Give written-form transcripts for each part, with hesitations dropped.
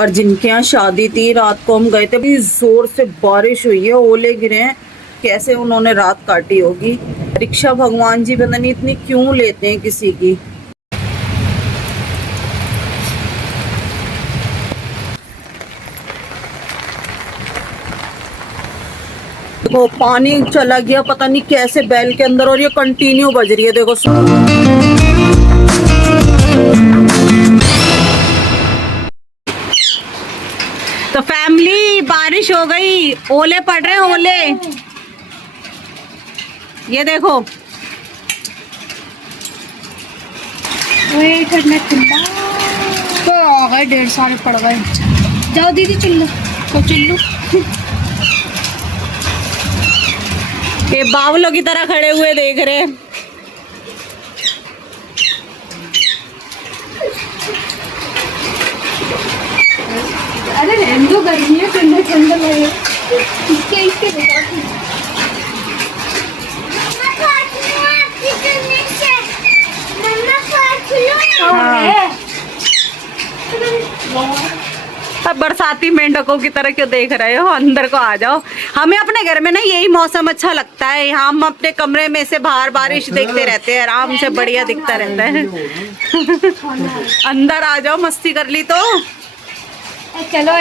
और जिनके यहाँ शादी थी, रात को हम गए थे, बड़ी जोर से बारिश हुई है, ओले गिरे हैं। कैसे उन्होंने रात काटी होगी। रिक्शा भगवान जी पता नहीं इतनी क्यों लेते हैं किसी की। देखो पानी चला गया पता नहीं कैसे बैल के अंदर, और ये कंटिन्यू बज रही है। देखो तो फैमिली, बारिश हो गई, ओले पड़ रहे हैं, ओले। ये देखो तो आ गए, 1.5 साल पड़ गए। जाओ दीदी चिल्लू तो चिल्लू। ये बावलों की तरह खड़े हुए देख रहे हैं। अरे हिंदू गर्मी है, ठंडे ठंडे लगे इसके अब बरसाती मेंढकों की तरह क्यों देख रहे हो? अंदर को आ जाओ। हमें अपने घर में ना यही मौसम अच्छा लगता है। यहाँ हम अपने कमरे में से बाहर बारिश देखते रहते हैं, आराम से बढ़िया दिखता रहता है। अंदर आ जाओ, मस्ती कर ली तो। चलो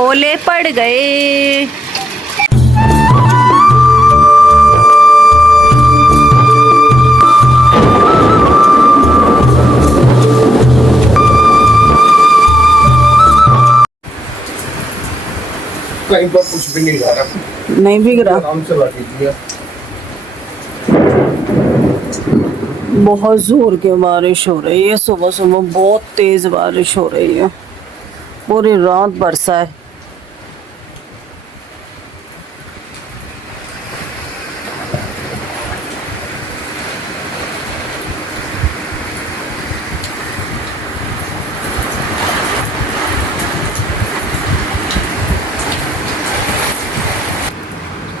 ओले पड़ गए। कहीं पर कुछ भी नहीं जा रहा, नहीं भीग रहा। आराम से लगी दिया। बहुत जोर की बारिश हो रही है, सुबह सुबह बहुत तेज बारिश हो रही है, पूरी रात बरसा है।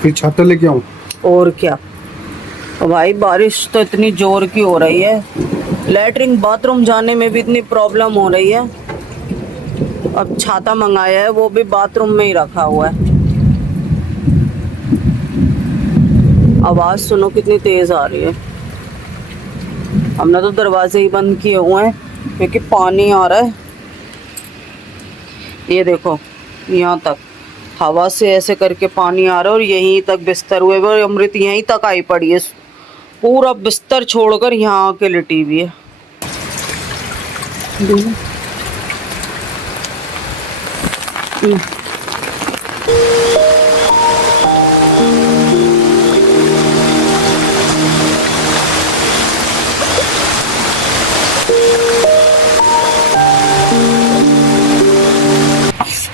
फिर छाता लेके आऊं? और क्या। तो भाई बारिश तो इतनी जोर की हो रही है, लैट्रिन बाथरूम जाने में भी इतनी प्रॉब्लम हो रही है। अब छाता मंगाया है, वो भी बाथरूम में ही रखा हुआ है। आवाज सुनो कितनी तेज आ रही है। हमने तो दरवाजे ही बंद किए हुए हैं क्योंकि पानी आ रहा है। ये देखो यहाँ तक हवा से ऐसे करके पानी आ रहा है, और यहीं तक बिस्तर हुए और अमृत यहीं तक आई पड़ी है। पूरा बिस्तर छोड़कर यहाँ आके लिटी हुई है।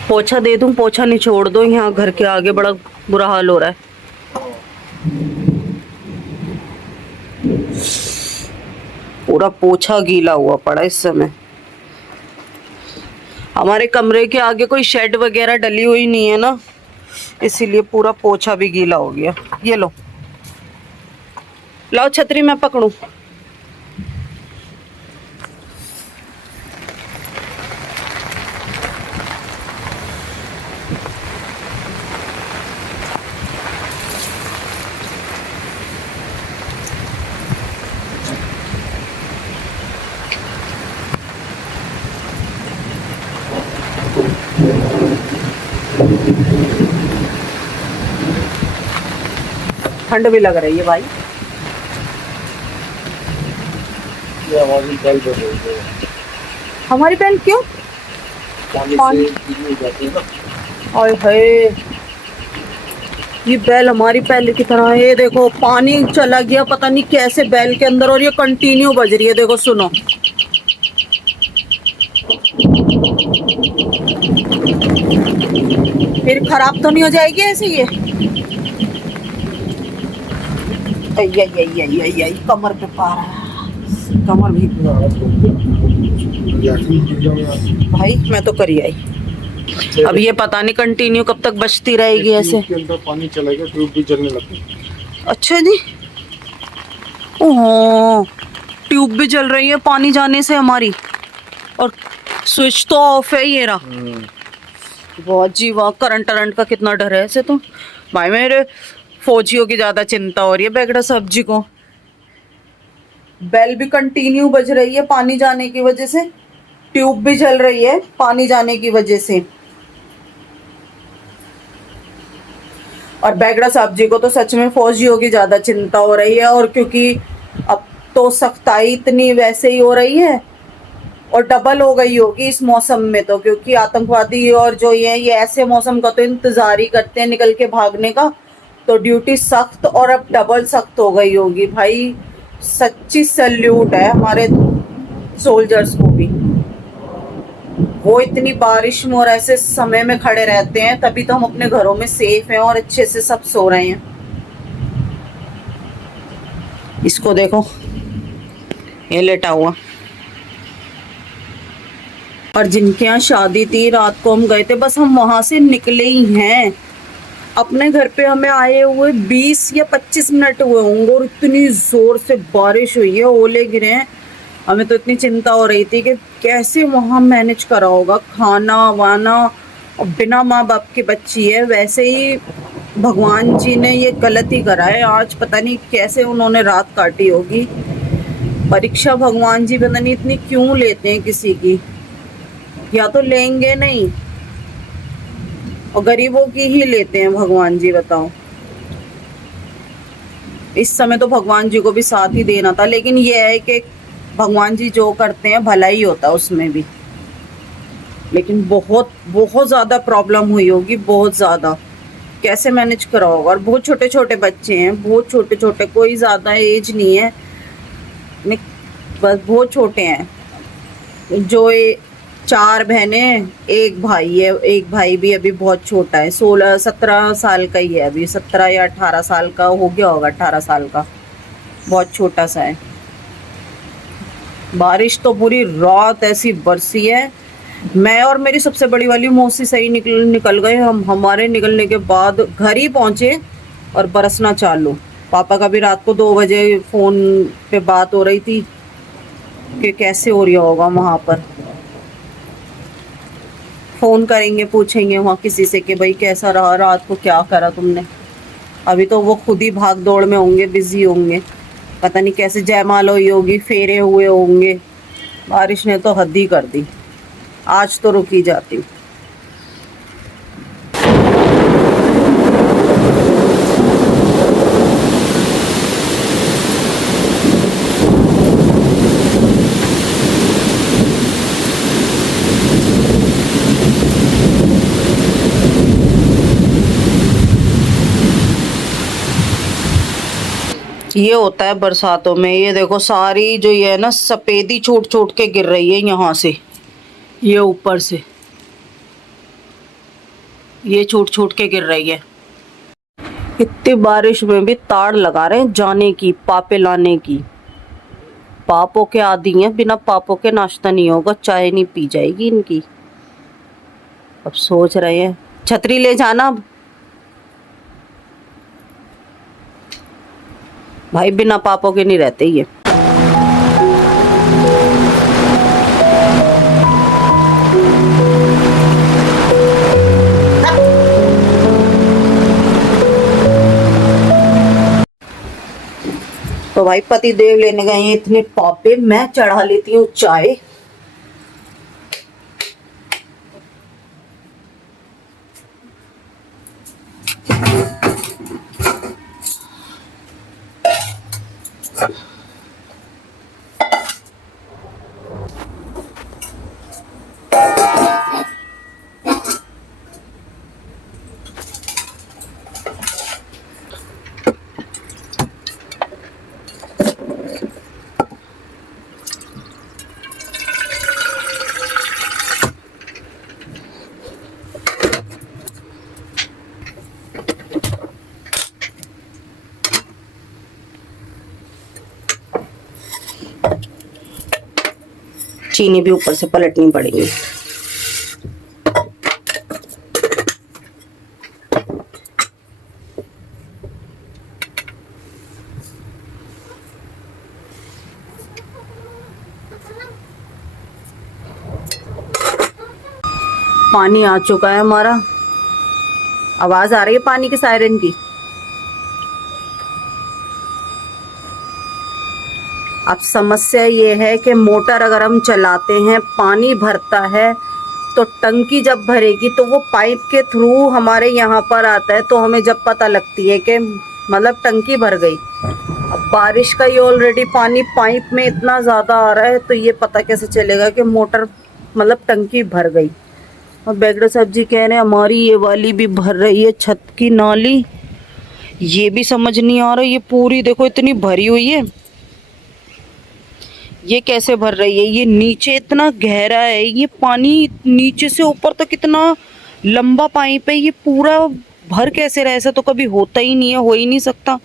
पोछा दे दूं? पोछा नहीं छोड़ दो, यहाँ घर के आगे बड़ा बुरा हाल हो रहा है। पूरा पोछा गीला हुआ पड़ा इस समय। हमारे कमरे के आगे कोई शेड वगैरह डली हुई नहीं है ना, इसीलिए पूरा पोछा भी गीला हो गया। ये लो, लाओ छतरी मैं पकड़ूं। ठंड भी लग रही है भाई। ये हमारी बैल हो गई है। हमारी बैल क्यों? पानी से गीली हो जाती है ना। ओए हाय, ये बैल हमारी पहले की तरह है। ये देखो पानी चला गया पता नहीं कैसे बैल के अंदर, और ये कंटिन्यू बज रही है। देखो सुनो, फिर खराब तो नहीं हो जाएगी ऐसे ये? आई कमर पे पा रहा है, कमर भी। भाई मैं तो करी आई। अब ये पता नहीं कंटिन्यू कब तक बचती रहेगी ऐसे। के अंदर पानी चलेगा, ट्यूब भी जलने लगती। अच्छा जी, ओह ट्यूब भी जल रही है पानी जाने से हमारी। और स्विच तो ऑफ है, ये रहा। बहुत जी वाह, करंट का कितना डर है ऐसे तो। भाई मेरे फौजियों की ज्यादा चिंता हो रही है बेगड़ा साहब जी को। बेल भी कंटिन्यू बज रही है पानी जाने की वजह से, ट्यूब भी चल रही है पानी जाने की वजह से। और बेगड़ा साहब जी को तो सच में फौजियों की ज्यादा चिंता हो रही है, और क्योंकि अब तो सख्ताई इतनी वैसे ही हो रही है और डबल हो गई होगी इस मौसम में तो, क्योंकि आतंकवादी और जो ये ऐसे मौसम का तो इंतजार ही करते हैं निकल के भागने का। तो ड्यूटी सख्त और अब डबल सख्त हो गई होगी भाई। सच्ची सैल्यूट है हमारे सोल्जर्स को भी। वो इतनी बारिश में और ऐसे समय में खड़े रहते हैं, तभी तो हम अपने घरों में सेफ हैं और अच्छे से सब सो रहे हैं। इसको देखो, ये लेटा हुआ। और जिनके यहाँ शादी थी, रात को हम गए थे, बस हम वहां से निकले ही हैं, अपने घर पे हमें आए हुए 20 या 25 मिनट हुए होंगे, और इतनी जोर से बारिश हुई है, ओले गिरे हैं। हमें तो इतनी चिंता हो रही थी कि कैसे वहां मैनेज करा होगा खाना वाना। और बिना माँ बाप की बच्ची है, वैसे ही भगवान जी ने ये गलत ही करा है। आज पता नहीं कैसे उन्होंने रात काटी होगी। परीक्षा भगवान जी पता नहीं इतनी क्यों लेते हैं किसी की, या तो लेंगे नहीं, और गरीबों की ही लेते हैं भगवान जी, बताओ। इस समय तो भगवान जी को भी साथ ही देना था, लेकिन ये है कि भगवान जी जो करते हैं भला ही होता है उसमें भी। लेकिन बहुत बहुत ज़्यादा प्रॉब्लम हुई होगी, बहुत ज़्यादा। कैसे मैनेज करा होगा। और बहुत छोटे छोटे बच्चे हैं, बहुत छोटे छोटे, कोई ज़्यादा एज नहीं है, बस बहुत छोटे हैं। जो 4 बहनें, एक भाई है, एक भाई भी अभी बहुत छोटा है, 16-17 साल का ही है अभी, 17 या 18 साल का हो गया होगा, 18 साल का, बहुत छोटा सा है। बारिश तो पूरी रात ऐसी बरसी है। मैं और मेरी सबसे बड़ी वाली मौसी सही निकल गए। हम हमारे निकलने के बाद घर ही पहुंचे और बरसना चालू। पापा का भी रात को 2 बजे फ़ोन पे बात हो रही थी कि कैसे हो रहा होगा वहाँ पर। फ़ोन करेंगे, पूछेंगे वहाँ किसी से कि भाई कैसा रहा रात को, क्या करा तुमने। अभी तो वो खुद ही भाग दौड़ में होंगे, बिजी होंगे, पता नहीं कैसे जयमाल हुई होगी, फेरे हुए होंगे। बारिश ने तो हद ही कर दी, आज तो रुकी जाती। ये होता है बरसातों में। ये देखो सारी जो ये है ना, सफेदी छूट छूट के गिर रही है यहाँ से, ये ऊपर से ये छूट छूट के गिर रही है। इतनी बारिश में भी ताड़ लगा रहे हैं जाने की, पापे लाने की। पापों के आदी हैं, बिना पापों के नाश्ता नहीं होगा, चाय नहीं पी जाएगी इनकी। अब सोच रहे हैं छतरी ले जाना। अब भाई बिना पापों के नहीं रहते ये। तो भाई पति देव लेने गए हैं इतने पापे, मैं चढ़ा लेती हूँ चाय। चीनी भी ऊपर से पलटनी पड़ेगी। पानी आ चुका है हमारा। आवाज आ रही है पानी के सायरन की। अब समस्या ये है कि मोटर अगर हम चलाते हैं, पानी भरता है, तो टंकी जब भरेगी तो वो पाइप के थ्रू हमारे यहाँ पर आता है, तो हमें जब पता लगती है कि मतलब टंकी भर गई। अब बारिश का ये ऑलरेडी पानी पाइप में इतना ज़्यादा आ रहा है, तो ये पता कैसे चलेगा कि मोटर मतलब टंकी भर गई। और बेगड़ा साहब जी कह रहे हैं हमारी ये वाली भी भर रही है, छत की नाली। ये भी समझ नहीं आ रहा, ये पूरी देखो इतनी भरी हुई है, ये कैसे भर रही है। ये नीचे इतना गहरा है, ये पानी नीचे से ऊपर तक इतना लंबा पाइप है, ये पूरा भर कैसे रहा। ऐसा तो कभी होता ही नहीं है, हो ही नहीं सकता।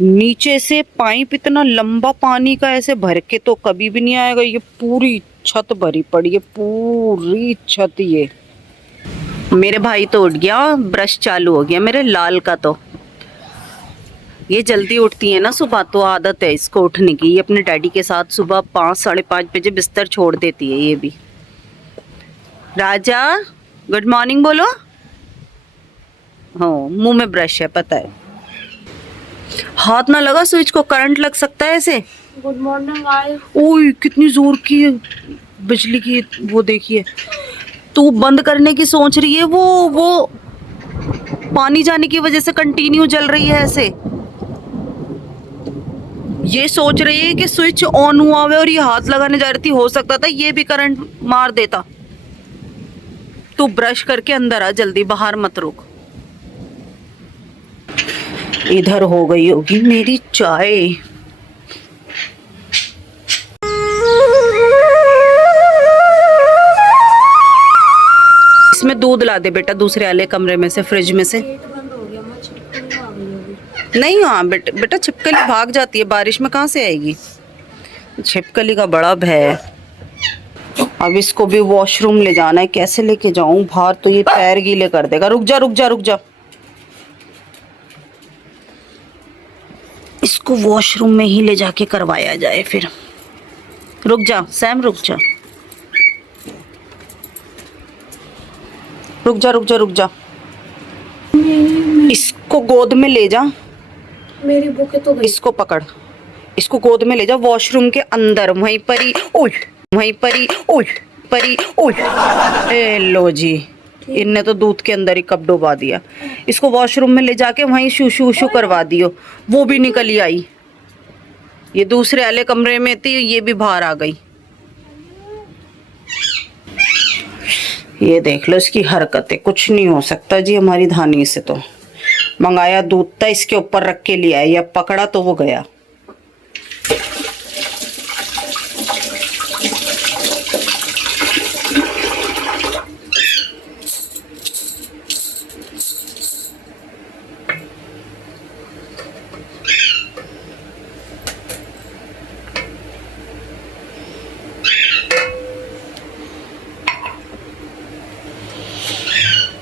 नीचे से पाइप इतना लंबा पानी का ऐसे भर के तो कभी भी नहीं आएगा। ये पूरी छत भरी पड़ी है, पूरी छत। ये मेरे भाई तो उठ गया, ब्रश चालू हो गया मेरे लाल का। तो ये जल्दी उठती है ना सुबह, तो आदत है इसको उठने की। ये अपने डैडी के साथ सुबह 5 साढ़े 5 बजे बिस्तर छोड़ देती है। ये भी राजा गुड मॉर्निंग बोलो। हाँ मुंह में ब्रश है, पता है। हाथ ना लगा स्विच को, करंट लग सकता है ऐसे। Good morning guys. ओए कितनी जोर की बिजली की, वो देखिए। तू बंद करने की सोच रही है, वो पानी जाने की वजह से कंटिन्यू जल रही है ऐसे। ये सोच रही है कि स्विच ऑन हुआ है और ये हाथ लगाने जा रही थी, हो सकता था ये भी करंट मार देता। तू ब्रश करके अंदर आ जल्दी, बाहर मत रुक। इधर हो गई होगी मेरी चाय। इसमें दूध ला दे बेटा, दूसरे वाले कमरे में से, फ्रिज में से। गेट बंद हो गया, मैं छिपकली आ गई अभी। नहीं हाँ बेटा छिपकली भाग जाती है, बारिश में कहाँ से आएगी। छिपकली का बड़ा भय है। अब इसको भी वॉशरूम ले जाना है, कैसे लेके जाऊं बाहर, तो ये पैर गीले कर देगा। रुक जा रुक जा रुक जा, इसको वॉशरूम में ही ले जाके करवाया जाए फिर। रुक जा सैम, रुक जा रुक जा रुक जा रुक जा। इसको गोद में ले जा, मेरी बुक तो गई। इसको पकड़, इसको गोद में ले जा वॉशरूम के अंदर, वहीं पर ही उठ, वहीं पर ही उठ, परी उठ। ए लो जी, इनने तो दूध के अंदर ही कप डुबा दिया। इसको वॉशरूम में ले जाके वहीं शूशू उशू करवा दियो। वो भी निकल ही आई। ये दूसरे वाले कमरे में थी, ये भी बाहर आ गई। ये देख लो इसकी हरकतें, कुछ नहीं हो सकता जी हमारी धानी से। तो मंगाया दूध था, इसके ऊपर रख के लिया, या पकड़ा तो वो गया।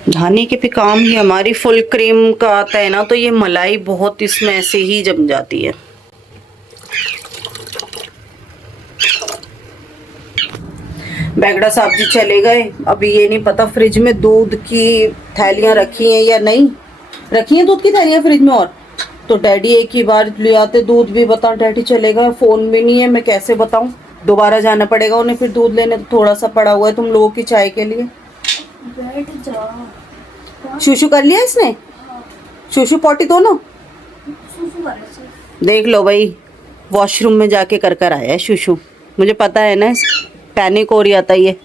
धानी के भी काम ही हमारी फुल क्रीम का आता है ना, तो ये मलाई बहुत इसमें ऐसे ही जम जाती है। बेगड़ा साहब जी चले गए, अभी ये नहीं पता फ्रिज में दूध की थैलियां रखी हैं या नहीं रखी हैं। दूध की थैलियां फ्रिज में, और तो डैडी एक ही बार ले आते दूध भी। बता डैडी चले गए, फोन भी नहीं है, मैं कैसे बताऊं। दोबारा जाना पड़ेगा उन्हें फिर दूध लेने। तो थोड़ा सा पड़ा हुआ है तुम लोगों की चाय के लिए। बैठ जा। शूशू कर लिया इसने, शूशू पॉटी दोनों। देख लो भाई, वॉशरूम में जाके कर आया है शूशू। मुझे पता है ना, पैनिक हो रहा था ये।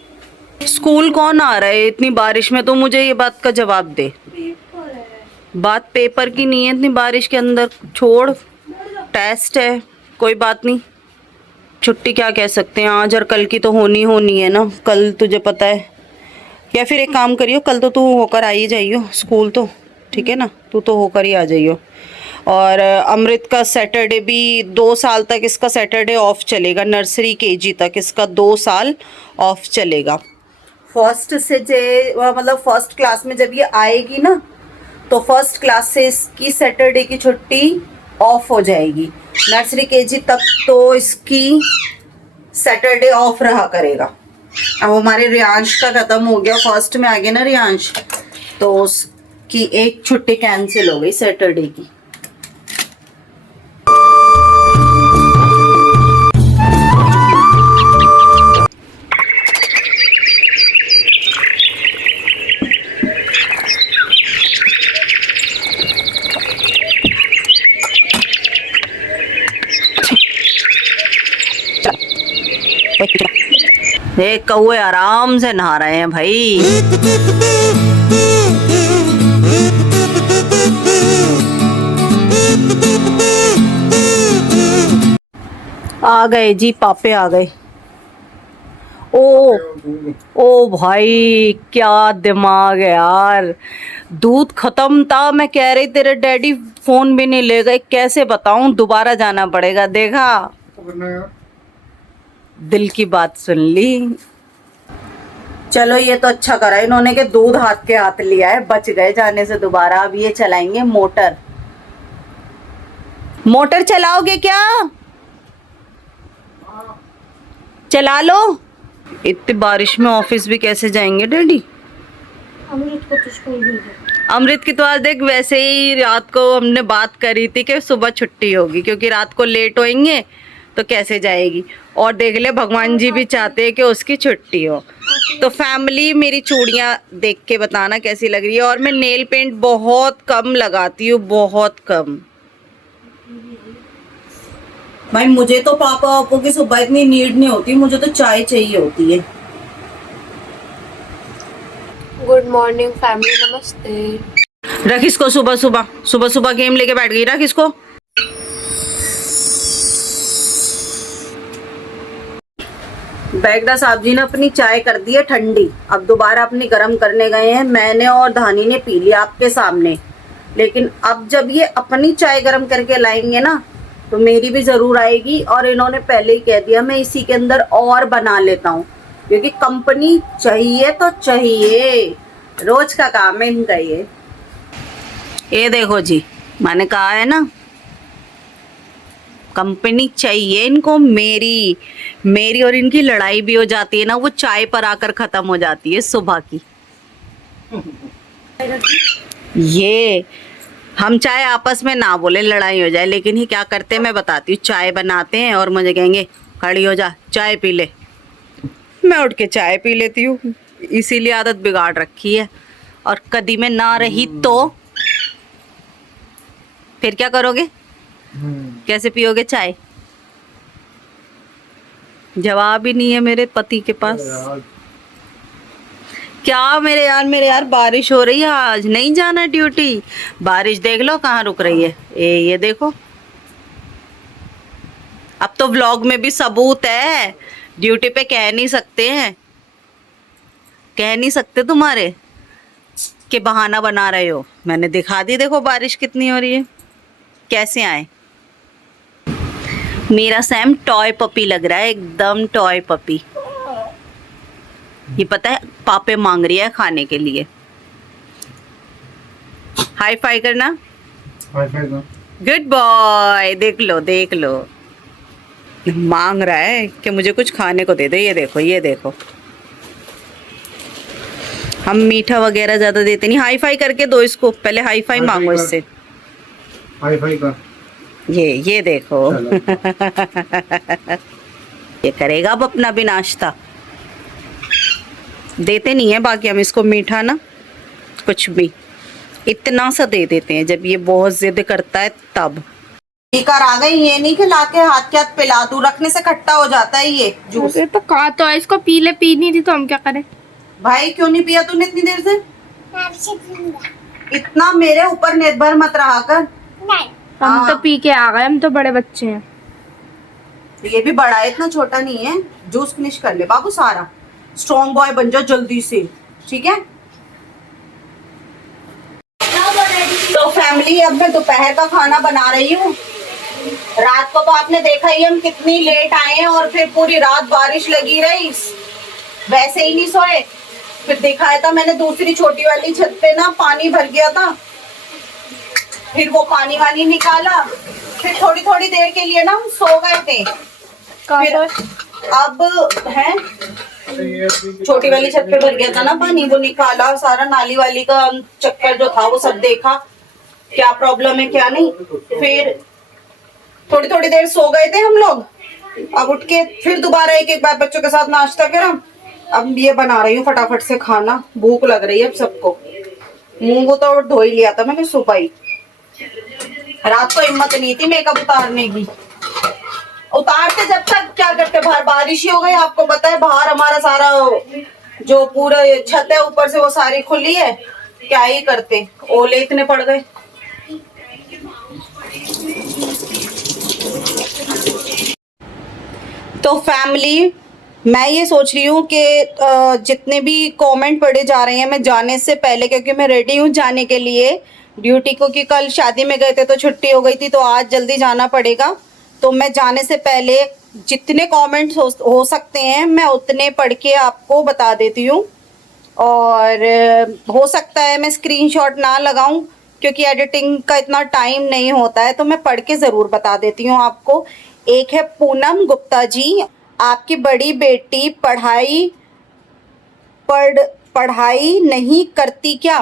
स्कूल कौन आ रहा है इतनी बारिश में, तो मुझे ये बात का जवाब दे। बात पेपर की नहीं है इतनी बारिश के अंदर, छोड़, टेस्ट है, कोई बात नहीं। छुट्टी क्या कह सकते हैं, आज और कल की तो होनी है ना। कल तुझे पता है, या फिर एक काम करियो, कल तो तू होकर आ ही जाइयो स्कूल, तो ठीक है ना, तू तो होकर ही आ जाइयो। और अमृत का सैटरडे भी 2 साल तक इसका सैटरडे ऑफ चलेगा, नर्सरी केजी तक इसका 2 साल ऑफ चलेगा। फर्स्ट से मतलब फर्स्ट क्लास में जब ये आएगी ना, तो फर्स्ट क्लास से इसकी सैटरडे की छुट्टी ऑफ हो जाएगी। नर्सरी केजी तक तो इसकी सैटरडे ऑफ रहा करेगा, अब हमारे रियांश का खत्म हो गया, फर्स्ट में आ गया ना रियांश, तो उसकी एक छुट्टी कैंसिल हो गई सैटरडे की। ये कौवे आराम से नहा रहे हैं भाई। आ गए जी, पापे आ गए। ओ भाई क्या दिमाग है यार, दूध खत्म था, मैं कह रही तेरे डैडी फोन भी नहीं ले गए, कैसे बताऊं, दोबारा जाना पड़ेगा। देखा, दिल की बात सुन ली। चलो ये तो अच्छा करा इन्होंने कि दूध हाथ के हाथ लिया है, बच गए जाने से दोबारा। अब ये चलाएंगे मोटर। मोटर चलाओगे क्या? चला लो। इतनी बारिश में ऑफिस भी कैसे जाएंगे डैडी? अमृत को तो स्कूल भेजो। अमृत की तो आज देख, वैसे ही रात को हमने बात करी थी कि सुबह छुट्टी होगी, क्योंकि रात को लेट होएंगे तो कैसे जाएगी। और देख ले, भगवान जी भी चाहते हैं कि उसकी छुट्टी हो। तो फैमिली, मेरी चूड़ियां देख के बताना कैसी लग रही है। और मैं नेल पेंट बहुत कम लगाती हूँ, बहुत कम। भाई मुझे तो पापा वापो की सुबह इतनी नीड नहीं होती, मुझे तो चाय चाहिए होती है। गुड मॉर्निंग फैमिली, नमस्ते। रख इसको, सुबह सुबह सुबह सुबह गेम लेके बैठ गई, रख इसको। बैगदा साहब जी ने अपनी चाय कर दी है ठंडी, अब दोबारा अपनी गर्म करने गए हैं। मैंने और धानी ने पी लिया आपके सामने, लेकिन अब जब ये अपनी चाय गर्म करके लाएंगे ना, तो मेरी भी जरूर आएगी। और इन्होंने पहले ही कह दिया मैं इसी के अंदर और बना लेता हूँ, क्योंकि कंपनी चाहिए तो चाहिए, रोज का काम है इनका ये देखो जी, मैंने कहा है ना, कंपनी चाहिए इनको। मेरी और इनकी लड़ाई भी हो जाती है ना, वो चाय पर आकर खत्म हो जाती है सुबह की। ये हम चाहे आपस में ना बोले, लड़ाई हो जाए, लेकिन ही क्या करते हैं मैं बताती हूँ। चाय बनाते हैं और मुझे कहेंगे खड़ी हो जा, चाय पी ले। मैं उठ के चाय पी लेती हूँ, इसीलिए आदत बिगाड़ रखी है। और कभी मैं ना रही तो फिर क्या करोगे? कैसे पियोगे चाय? जवाब ही नहीं है मेरे पति के पास। क्या मेरे यार बारिश हो रही है, आज नहीं जाना ड्यूटी। बारिश देख लो कहाँ रुक रही है, ये देखो। अब तो व्लॉग में भी सबूत है, ड्यूटी पे कह नहीं सकते तुम्हारे कि बहाना बना रहे हो। मैंने दिखा दी, देखो बारिश कितनी हो रही है, कैसे आए। मेरा सैम टॉय पपी लग रहा है, एकदम टॉय पपी। ये पता है पापे मांग रही है खाने के लिए। हाई फाई करना। Good boy. देख लो मांग रहा है कि मुझे कुछ खाने को दे दो। ये देखो हम मीठा वगैरह ज्यादा देते नहीं। हाई फाई करके दो इसको, पहले हाई फाई मांगो इससे। हाई फाई का ये देखो ये करेगा अब अपना भी नाश्ता। देते नहीं है बाकी हम इसको मीठा ना, कुछ भी इतना सा दे देते हैं जब ये बहुत जिद करता है तब। पीकर आ गई, ये नहीं कि लाके हाथ के हाथ पिला दूं, रखने से खट्टा हो जाता है ये जूस। तो कहा तो है इसको पी नहीं थी तो हम क्या करें? भाई क्यों नहीं पिया तूने इतनी देर से? इतना मेरे ऊपर निर्भर मत रहा कर। हम तो पी के आ गए, हम तो बड़े बच्चे हैं। ये भी बड़ा है, इतना छोटा नहीं है। जूस फिनिश कर ले बाबू सारा, स्ट्रॉन्ग बॉय बन जाओ जल्दी से, ठीक है? तो फैमिली, अब मैं दोपहर का खाना बना रही हूँ। रात को तो आपने देखा ही हम कितनी लेट आए हैं, और फिर पूरी रात बारिश लगी रही, वैसे ही नहीं सोए। फिर दिखाया था मैंने दूसरी छोटी वाली छत पे ना पानी भर गया था, फिर वो पानी वानी निकाला, फिर थोड़ी थोड़ी देर के लिए ना हम सो गए थे। फिर अब है छोटी वाली छत पे भर गया था ना पानी, वो निकाला सारा, नाली वाली का चक्कर जो था वो सब देखा, क्या प्रॉब्लम है क्या नहीं। फिर थोड़ी थोड़ी देर सो गए थे हम लोग, अब उठ के फिर दोबारा एक एक बार बच्चों के साथ नाश्ता करा। अब ये बना रही हूँ फटाफट से खाना, भूख लग रही है अब सबको। मुंह को तो धो ही लिया था मैंने सुबह ही, रात को हिम्मत नहीं थी मेकअप उतारने की। उतारते जब तक क्या करते, बाहर बारिश ही हो गई, आपको पता है बाहर हमारा सारा जो पूरा छत है ऊपर से वो सारी खुली है, क्या ही करते, ओले इतने पड़ गए। तो फैमिली, मैं ये सोच रही हूँ कि जितने भी कमेंट पढ़े जा रहे हैं, मैं जाने से पहले, क्योंकि मैं रेडी हूँ जाने के लिए ड्यूटी को, कि कल शादी में गए थे तो छुट्टी हो गई थी, तो आज जल्दी जाना पड़ेगा। तो मैं जाने से पहले जितने कमेंट्स हो सकते हैं मैं उतने पढ़ के आपको बता देती हूँ। और हो सकता है मैं स्क्रीनशॉट ना लगाऊं क्योंकि एडिटिंग का इतना टाइम नहीं होता है, तो मैं पढ़ के ज़रूर बता देती हूँ आपको। एक है पूनम गुप्ता जी, आपकी बड़ी बेटी पढ़ाई नहीं करती क्या?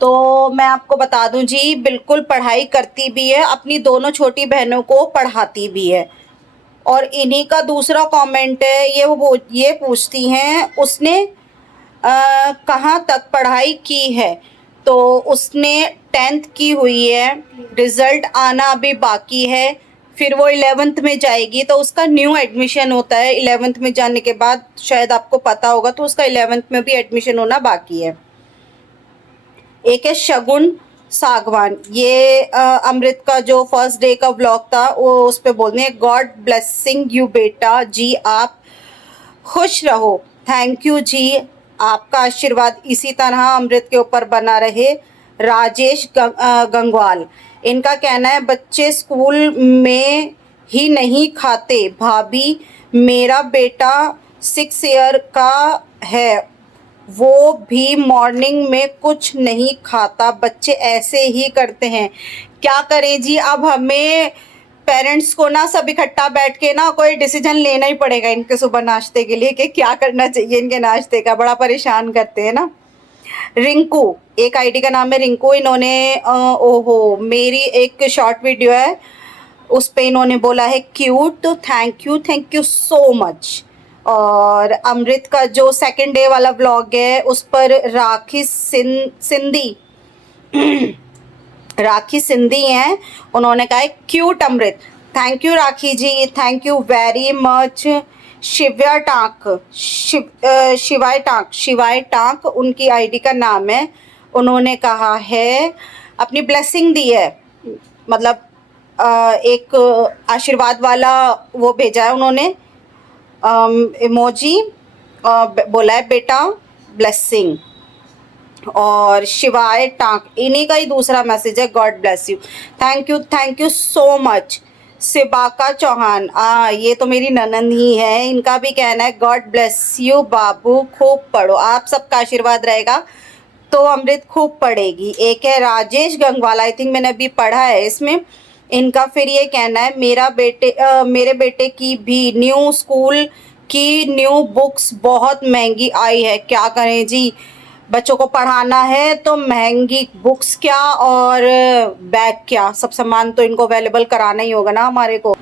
तो मैं आपको बता दूं जी, बिल्कुल पढ़ाई करती भी है, अपनी दोनों छोटी बहनों को पढ़ाती भी है। और इन्हीं का दूसरा कमेंट है, ये पूछती हैं उसने कहाँ तक पढ़ाई की है? तो उसने 10th की हुई है, रिज़ल्ट आना अभी बाकी है, फिर वो 11th में जाएगी, तो उसका न्यू एडमिशन होता है 11th में जाने के बाद, शायद आपको पता होगा, तो उसका 11th में भी एडमिशन होना बाकी है। एक है शगुन सागवान, ये अमृत का जो फर्स्ट डे का व्लॉग था वो उस पर बोलते हैं, गॉड ब्लेसिंग यू बेटा जी, आप खुश रहो। थैंक यू जी, आपका आशीर्वाद इसी तरह अमृत के ऊपर बना रहे। राजेश गंगवाल, इनका कहना है बच्चे स्कूल में ही नहीं खाते भाभी, मेरा बेटा 6 ईयर का है, वो भी मॉर्निंग में कुछ नहीं खाता, बच्चे ऐसे ही करते हैं, क्या करें जी। अब हमें पेरेंट्स को ना सब इकट्ठा बैठ के ना कोई डिसीजन लेना ही पड़ेगा इनके सुबह नाश्ते के लिए कि क्या करना चाहिए इनके नाश्ते का, बड़ा परेशान करते हैं ना। रिंकू, एक आईडी का नाम है रिंकू, इन्होंने ओहो, मेरी एक शॉर्ट वीडियो है उस पे इन्होंने बोला है क्यूट, तो थैंक यू सो मच। और अमृत का जो सेकंड डे वाला व्लॉग है उस पर राखी सिंधी हैं, उन्होंने कहा है cute Amrit, thank you Rakhi ji, thank you very much. Shivay टाक उनकी आईडी का नाम है, उन्होंने कहा है अपनी ब्लेसिंग दी है, मतलब एक आशीर्वाद वाला वो भेजा है उन्होंने इमोजी, बोला है बेटा ब्लेसिंग। और शिवाय टाक, इन्हीं का ही दूसरा मैसेज है, God bless you, thank you so much. Sibaka Chauhan, ये तो मेरी ननंद ही है, इनका भी कहना है गॉड ब्लेस यू बाबू, खूब पढ़ो, आप सबका आशीर्वाद रहेगा तो अमृत खूब पढ़ेगी। एक है राजेश गंगवाल, आई थिंक मैंने अभी पढ़ा है इसमें, इनका फिर ये कहना है मेरे बेटे की भी न्यू स्कूल की न्यू बुक्स बहुत महंगी आई है, क्या करें जी, बच्चों को पढ़ाना है तो महंगी बुक्स क्या और बैग क्या, सब सामान तो इनको अवेलेबल कराना ही होगा ना हमारे को।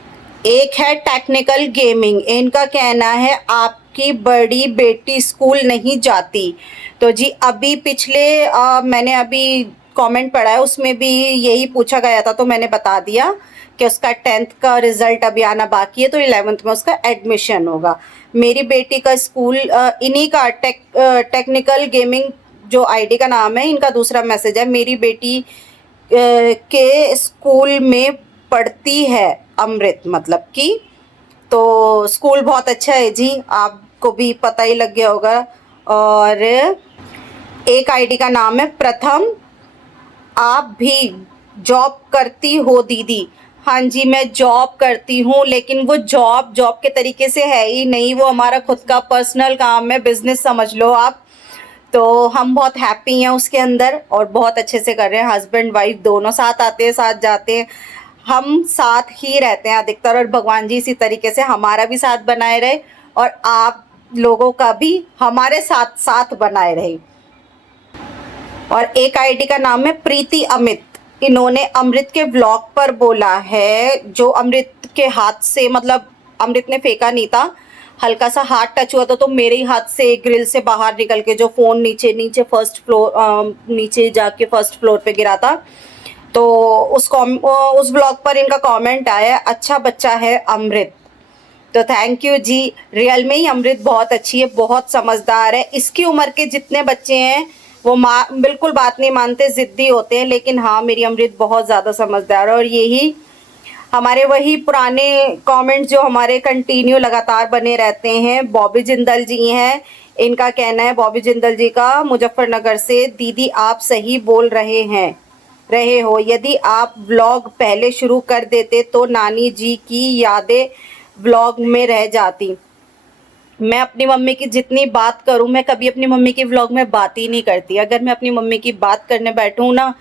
एक है टेक्निकल गेमिंग, इनका कहना है आपकी बड़ी बेटी स्कूल नहीं जाती, तो जी अभी पिछले मैंने अभी कमेंट पढ़ा है उसमें भी यही पूछा गया था, तो मैंने बता दिया कि उसका 10th का रिज़ल्ट अभी आना बाकी है, तो 11th में उसका एडमिशन होगा। मेरी बेटी का स्कूल इन्हीं का टेक्निकल गेमिंग जो आईडी का नाम है, इनका दूसरा मैसेज है, मेरी बेटी के स्कूल में पढ़ती है अमृत, मतलब कि तो स्कूल बहुत अच्छा है जी, आपको भी पता ही लग गया होगा। और एक आईडी का नाम है प्रथम, आप भी जॉब करती हो दीदी? हाँ जी, मैं जॉब करती हूँ, लेकिन वो जॉब के तरीके से है ही नहीं, वो हमारा खुद का पर्सनल काम है, बिजनेस समझ लो आप। तो हम बहुत हैप्पी हैं उसके अंदर और बहुत अच्छे से कर रहे हैं, हस्बैंड वाइफ दोनों साथ आते हैं, साथ जाते हैं, हम साथ ही रहते हैं अधिकतर, और भगवान जी इसी तरीके से हमारा भी साथ बनाए रहे और आप लोगों का भी हमारे साथ साथ बनाए रहे। और एक आईडी का नाम है प्रीति अमित। इन्होंने अमृत के व्लॉग पर बोला है, जो अमृत के हाथ से, मतलब अमृत ने फेंका नहीं था, हल्का सा हाथ टच हुआ था तो मेरे ही हाथ से ग्रिल से बाहर निकल के जो फोन नीचे फर्स्ट फ्लोर, नीचे जाके फर्स्ट फ्लोर पे गिरा था। तो उस ब्लॉग पर इनका कमेंट आया, अच्छा बच्चा है अमृत। तो थैंक यू जी। रियल में ही अमृत बहुत अच्छी है, बहुत समझदार है। इसकी उम्र के जितने बच्चे हैं वो बिल्कुल बात नहीं मानते, जिद्दी होते हैं, लेकिन हाँ मेरी अमृत बहुत ज़्यादा समझदार है। और यही हमारे वही पुराने कमेंट्स जो हमारे कंटिन्यू लगातार बने रहते हैं। बॉबी जिंदल जी हैं, इनका कहना है, बॉबी जिंदल जी का मुजफ्फरनगर से, दीदी आप सही बोल रहे हो, यदि आप व्लॉग पहले शुरू कर देते तो नानी जी की यादें व्लॉग में रह जाती। मैं अपनी मम्मी की जितनी बात करूं, मैं कभी अपनी मम्मी की व्लॉग में बात ही नहीं करती। अगर मैं अपनी मम्मी की बात करने बैठूं ना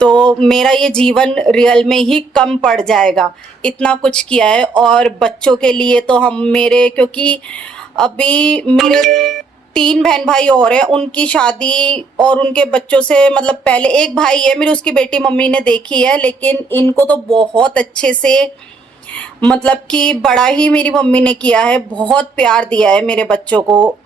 तो मेरा ये जीवन रियल में ही कम पड़ जाएगा, इतना कुछ किया है। और बच्चों के लिए तो क्योंकि अभी मेरे 3 बहन भाई और हैं, उनकी शादी और उनके बच्चों से, मतलब पहले एक भाई है मेरी, उसकी बेटी मम्मी ने देखी है, लेकिन इनको तो बहुत अच्छे से, मतलब कि बड़ा ही मेरी मम्मी ने किया है, बहुत प्यार दिया है मेरे बच्चों को।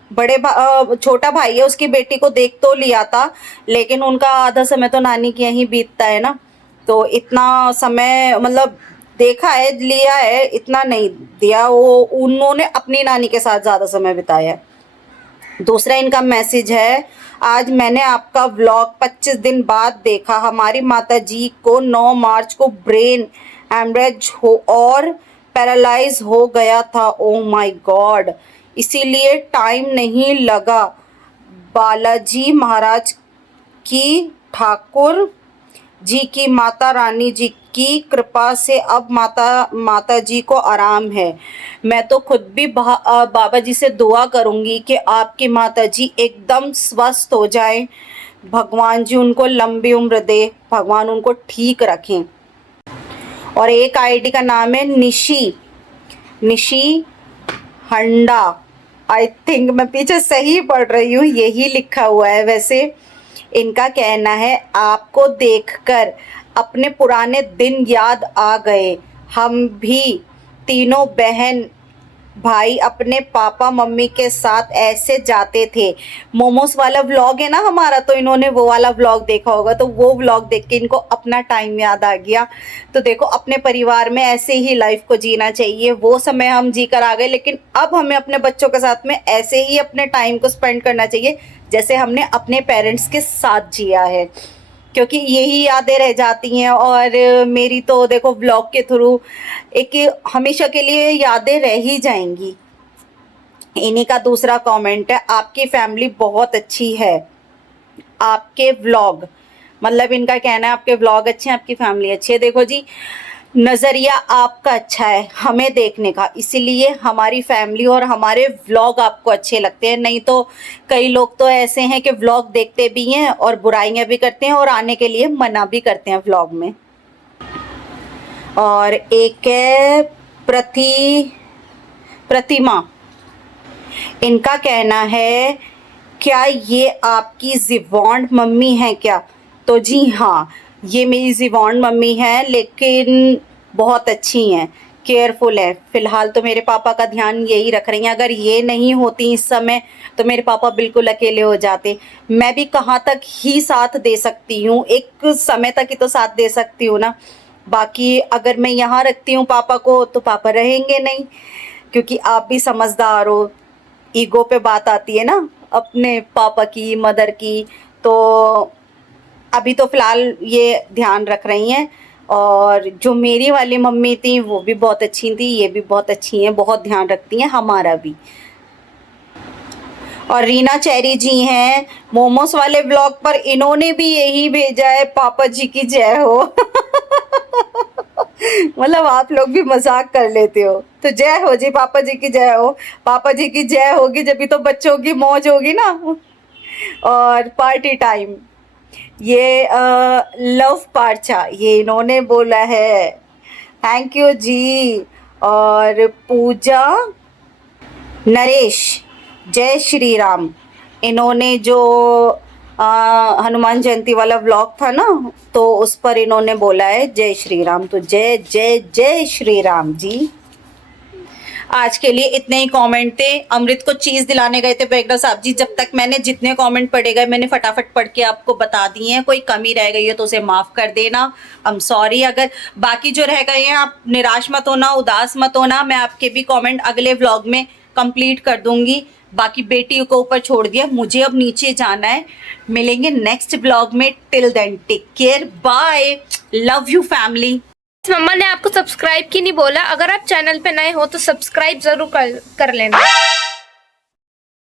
छोटा भाई है, उसकी बेटी को देख तो लिया था, लेकिन उनका आधा समय तो नानी के यहीं बीतता है ना, तो इतना समय मतलब देखा है, लिया है, इतना नहीं दिया। वो उन्होंने अपनी नानी के साथ ज़्यादा समय बिताया है। दूसरा इनका मैसेज है, आज मैंने आपका व्लॉग 25 दिन बाद देखा। हमारी माता जी को 9 मार्च को ब्रेन हेमरेज हो और पैरालाइज हो गया था। ओ माय गॉड, इसीलिए टाइम नहीं लगा। बालाजी महाराज की, ठाकुर जी की, माता रानी जी की कृपा से अब माता जी को आराम है। मैं तो खुद भी बाबा जी से दुआ करूंगी कि आपकी माता जी एकदम स्वस्थ हो जाएं, भगवान जी उनको लंबी उम्र दे, भगवान उनको ठीक रखें। और एक आईडी का नाम है निशी हंडा, आई थिंक मैं पीछे सही पढ़ रही हूँ, यही लिखा हुआ है वैसे। इनका कहना है, आपको देखकर अपने पुराने दिन याद आ गए। हम भी तीनों बहन भाई अपने पापा मम्मी के साथ ऐसे जाते थे। मोमोस वाला व्लॉग है ना हमारा, तो इन्होंने वो वाला व्लॉग देखा होगा, तो वो व्लॉग देख के इनको अपना टाइम याद आ गया। तो देखो, अपने परिवार में ऐसे ही लाइफ को जीना चाहिए। वो समय हम जी कर आ गए, लेकिन अब हमें अपने बच्चों के साथ में ऐसे ही अपने टाइम को स्पेंड करना चाहिए जैसे हमने अपने पेरेंट्स के साथ जिया है, क्योंकि यही यादें रह जाती हैं। और मेरी तो देखो व्लॉग के थ्रू एक हमेशा के लिए यादें रह ही जाएंगी। इन्हीं का दूसरा कमेंट है, आपकी फैमिली बहुत अच्छी है, आपके व्लॉग, मतलब इनका कहना है आपके व्लॉग अच्छे हैं, आपकी फैमिली अच्छी है। देखो जी, नज़रिया आपका अच्छा है हमें देखने का, इसीलिए हमारी फैमिली और हमारे व्लॉग आपको अच्छे लगते हैं। नहीं तो कई लोग तो ऐसे हैं कि व्लॉग देखते भी हैं और बुराइयां भी करते हैं और आने के लिए मना भी करते हैं व्लॉग में। और एक है प्रतिमा, इनका कहना है, क्या ये आपकी जिवॉन्ड मम्मी है क्या? तो जी हाँ, ये मेरी जिवॉन्ड मम्मी है, लेकिन बहुत अच्छी हैं, केयरफुल है। फ़िलहाल तो मेरे पापा का ध्यान यही रख रही हैं। अगर ये नहीं होती इस समय तो मेरे पापा बिल्कुल अकेले हो जाते। मैं भी कहाँ तक ही साथ दे सकती हूँ, एक समय तक ही तो साथ दे सकती हूँ ना। बाकी अगर मैं यहाँ रखती हूँ पापा को तो पापा रहेंगे नहीं, क्योंकि आप भी समझदार हो, ईगो पे बात आती है ना अपने पापा की, मदर की। तो अभी तो फ़िलहाल ये ध्यान रख रही हैं। और जो मेरी वाली मम्मी थी वो भी बहुत अच्छी थी, ये भी बहुत अच्छी हैं, बहुत ध्यान रखती हैं हमारा भी। और रीना चेरी जी हैं, मोमोस वाले व्लॉग पर इन्होंने भी यही भेजा है, पापा जी की जय हो। मतलब आप लोग भी मजाक कर लेते हो, तो जय हो जी, पापा जी की जय हो। पापा जी की जय होगी जब तो बच्चों की मौज होगी ना। और पार्टी टाइम, ये लव पार्चा, ये इन्होंने बोला है, थैंक यू जी। और पूजा नरेश, जय श्री राम। इन्होंने जो हनुमान जयंती वाला व्लॉग था ना, तो उस पर इन्होंने बोला है जय श्री राम। तो जय जय जय श्री राम जी। आज के लिए इतने ही कमेंट थे। अमृत को चीज दिलाने गए थे बेगड़ा साहब जी। जब तक मैंने जितने कमेंट पढ़े गए मैंने फटाफट पढ़ के आपको बता दिए हैं। कोई कमी रह गई है तो उसे माफ कर देना, आई एम सॉरी। अगर बाकी जो रह गए हैं आप निराश मत होना, उदास मत होना। मैं आपके भी कमेंट अगले व्लॉग में कंप्लीट कर दूंगी। बाकी बेटी को ऊपर छोड़ दिया, मुझे अब नीचे जाना है। मिलेंगे नेक्स्ट व्लॉग में। Till then take care, bye, love you family. Mamma ने आपको सब्सक्राइब की नहीं बोला, अगर आप चैनल पे नए हो तो सब्सक्राइब जरूर कर लेना।